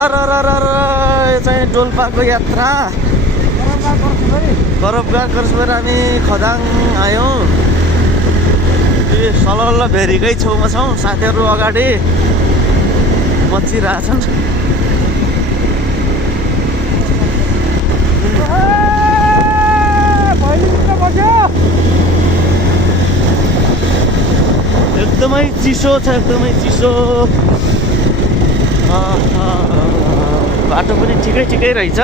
यो चाहिँ डोल्पाको यात्रा करपगा करसबाट हामी खदाङ आयौँ। सलल्ल भेरीकै छेउमा छौँ। साथीहरू अगाडि मचिरहेछन्। एकदमै चिसो छ, एकदमै चिसो। बाटो पनि ठिकै ठिकै रहेछ।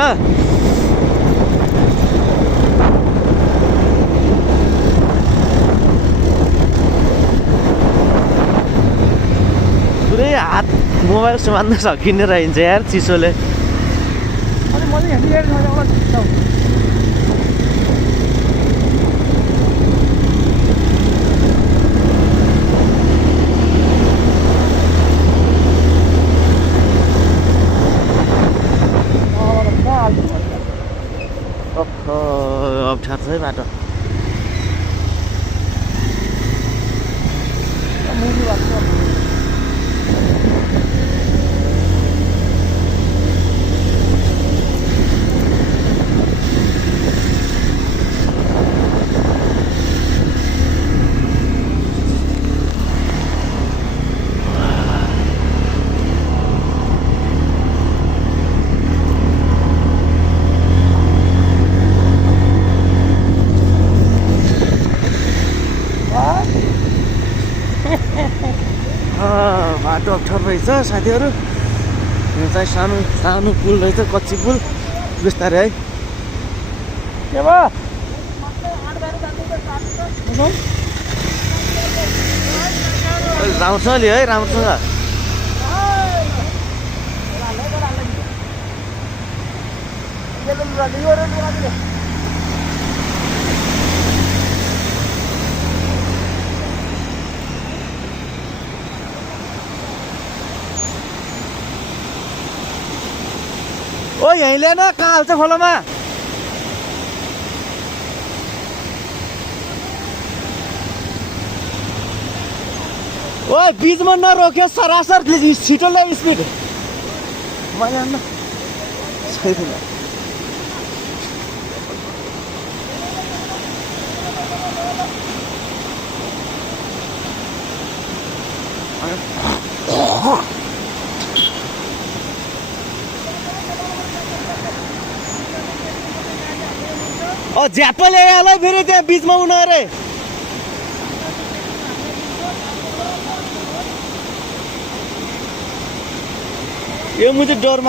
पुरै हात मोबाइल समात्न सकिने रहन्छ यार चिसोले। अप्ठ्यारो छ है बाटो। बाटो अप्ठ्यारो रहेछ साथीहरू। यो चाहिँ सानो सानो पुल रहेछ, कच्ची पुल बिस्तारै है। के भयो जाउँछ अलि है राम्रोसँग। ओ यहीँ ल्याएन, कहाँ हाल्छ खोलामा? ओ बिचमा नरोक्यो, सरासर छिटो ल्याऊ स्पिड। मैले आन्न छैन। झ्याप्प ल्याइहाल है फेरि त्यहाँ बिचमा उनीहरू। यो मुझे डर